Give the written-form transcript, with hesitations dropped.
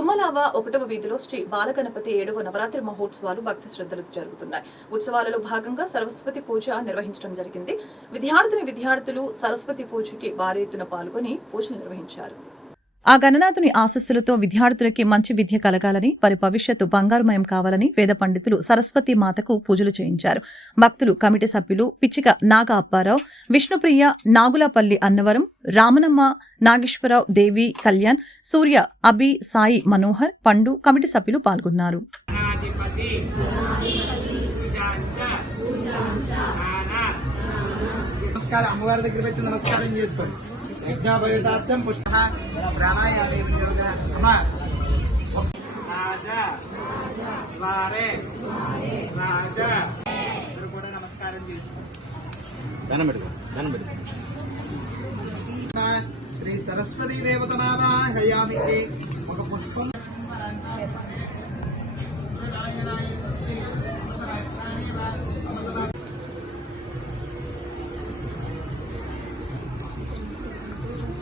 తుమ్మలావ 1వ వీధిలో శ్రీ బాలగణపతి 7వ నవరాత్రి మహోత్సవాలు భక్తి శ్రద్ధలతో జరుగుతున్నాయి. ఉత్సవాలలో భాగంగా సరస్వతి పూజ నిర్వహించడం జరిగింది. విద్యార్థులు సరస్వతి పూజకి భారీ ఎత్తున పాల్గొని పూజలు నిర్వహించారు. ఆ గణనాథుని ఆశస్సులతో విద్యార్థులకి మంచి విద్య కలగాలని, వారి భవిష్యత్తు బంగారుమయం కావాలని వేద పండితులు సరస్వతి మాతకు పూజలు చేయించారు. భక్తులు, కమిటీ సభ్యులు పిచ్చిక నాగ అప్పారావు, విష్ణుప్రియ, నాగులపల్లి అన్నవరం, రామనమ్మ, నాగేశ్వరరావు, దేవి, కళ్యాణ్, సూర్య, అభి, సాయి మనోహర్, పండు కమిటీ సభ్యులు పాల్గొన్నారు. అమ్మవారి దగ్గర పెట్టి నమస్కారం చేసుకోండి. యజ్ఞోపయుతార్థం పుష్ప ప్రాణాయామే కూడా నమస్కారం చేసుకోండి. శ్రీ సరస్వతీ దేవత నామాహయామి. ఒక పుష్పం